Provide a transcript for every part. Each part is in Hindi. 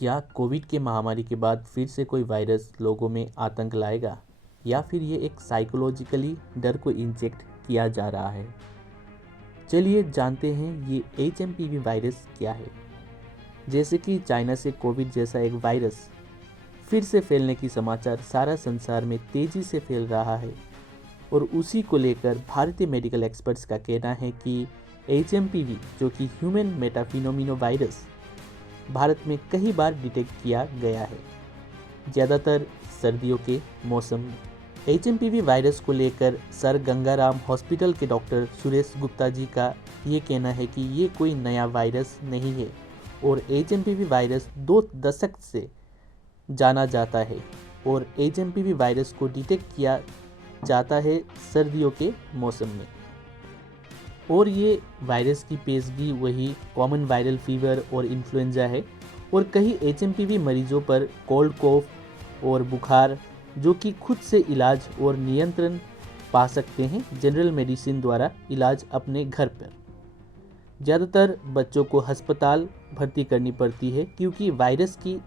क्या कोविड के महामारी के बाद फिर से कोई वायरस लोगों में आतंक लाएगा या फिर ये एक साइकोलॉजिकली डर को इंजेक्ट किया जा रहा है? चलिए जानते हैं ये HMPV वायरस क्या है। जैसे कि चाइना से कोविड जैसा एक वायरस फिर से फैलने की समाचार सारा संसार में तेज़ी से फैल रहा है और उसी को लेकर भारतीय मेडिकल एक्सपर्ट्स का कहना है कि HMPV जो कि ह्यूमन मेटाफिनोमिनो वायरस भारत में कई बार डिटेक्ट किया गया है, ज़्यादातर सर्दियों के मौसम में। HMPV वायरस को लेकर सर गंगाराम हॉस्पिटल के डॉक्टर सुरेश गुप्ता जी का ये कहना है कि ये कोई नया वायरस नहीं है और HMPV वायरस 2 दशक से जाना जाता है और HMPV वायरस को डिटेक्ट किया जाता है सर्दियों के मौसम में। और ये वायरस की पेशगी वही कॉमन वायरल फीवर और इन्फ्लुएंजा है और कई HMPV मरीजों पर कोल्ड कॉफ और बुखार जो कि खुद से इलाज और नियंत्रण पा सकते हैं जनरल मेडिसिन द्वारा इलाज अपने घर पर। ज़्यादातर बच्चों को अस्पताल भर्ती करनी पड़ती है क्योंकि वायरस की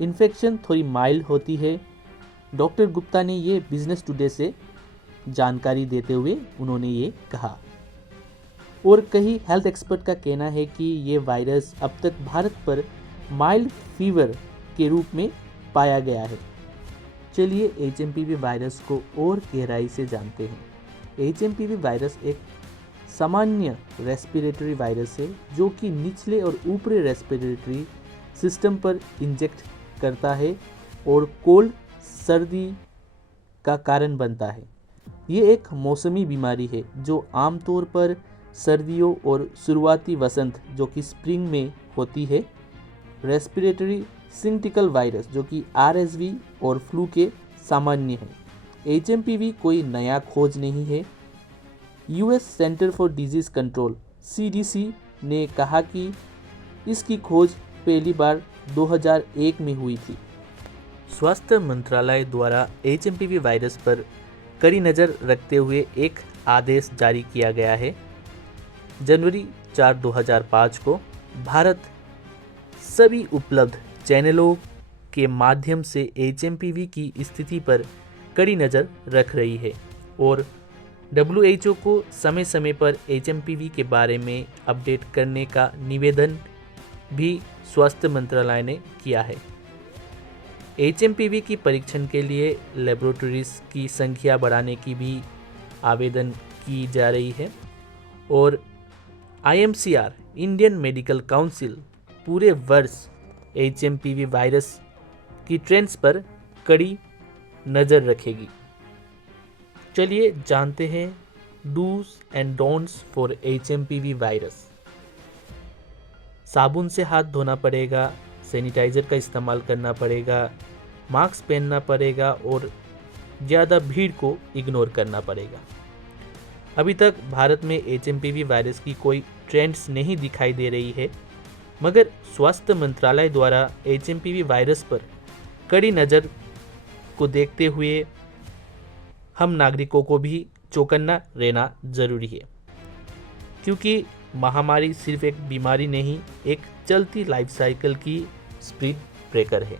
इन्फेक्शन थोड़ी माइल्ड होती है। डॉक्टर गुप्ता ने ये बिजनेस टुडे से जानकारी देते हुए उन्होंने ये कहा। और कई हेल्थ एक्सपर्ट का कहना है कि ये वायरस अब तक भारत पर माइल्ड फीवर के रूप में पाया गया है। चलिए HMPV वायरस को और गहराई से जानते हैं। HMPV वायरस एक सामान्य रेस्पिरेटरी वायरस है जो कि निचले और ऊपरी रेस्पिरेटरी सिस्टम पर इंजेक्ट करता है और कोल्ड सर्दी का कारण बनता है। ये एक मौसमी बीमारी है जो आमतौर पर सर्दियों और शुरुआती वसंत जो कि स्प्रिंग में होती है। रेस्पिरेटरी सिंक्टिकल वायरस जो कि RSV और फ्लू के सामान्य है। HMPV कोई नया खोज नहीं है। US centre for disease control CDC ने कहा कि इसकी खोज पहली बार 2001 में हुई थी। स्वास्थ्य मंत्रालय द्वारा HMPV वायरस पर कड़ी नज़र रखते हुए एक आदेश जारी किया गया है। जनवरी 4, 2005 को भारत सभी उपलब्ध चैनलों के माध्यम से HMPV की स्थिति पर कड़ी नज़र रख रही है और WHO को समय समय पर HMPV के बारे में अपडेट करने का निवेदन भी स्वास्थ्य मंत्रालय ने किया है। HMPV की परीक्षण के लिए लेबोरेटरीज की संख्या बढ़ाने की भी आवेदन की जा रही है और IMCR इंडियन मेडिकल काउंसिल पूरे वर्ष HMPV वायरस की ट्रेंड्स पर कड़ी नज़र रखेगी। चलिए जानते हैं dos and don'ts for HMPV virus. साबुन से हाथ धोना पड़ेगा, सैनिटाइज़र का इस्तेमाल करना पड़ेगा, मास्क पहनना पड़ेगा और ज़्यादा भीड़ को इग्नोर करना पड़ेगा। अभी तक भारत में HMPV वायरस की कोई ट्रेंड्स नहीं दिखाई दे रही है, मगर स्वास्थ्य मंत्रालय द्वारा HMPV वायरस पर कड़ी नज़र को देखते हुए हम नागरिकों को भी चौकन्ना रहना ज़रूरी है क्योंकि महामारी सिर्फ एक बीमारी नहीं, एक चलती लाइफ साइकिल की स्पीड ब्रेकर है।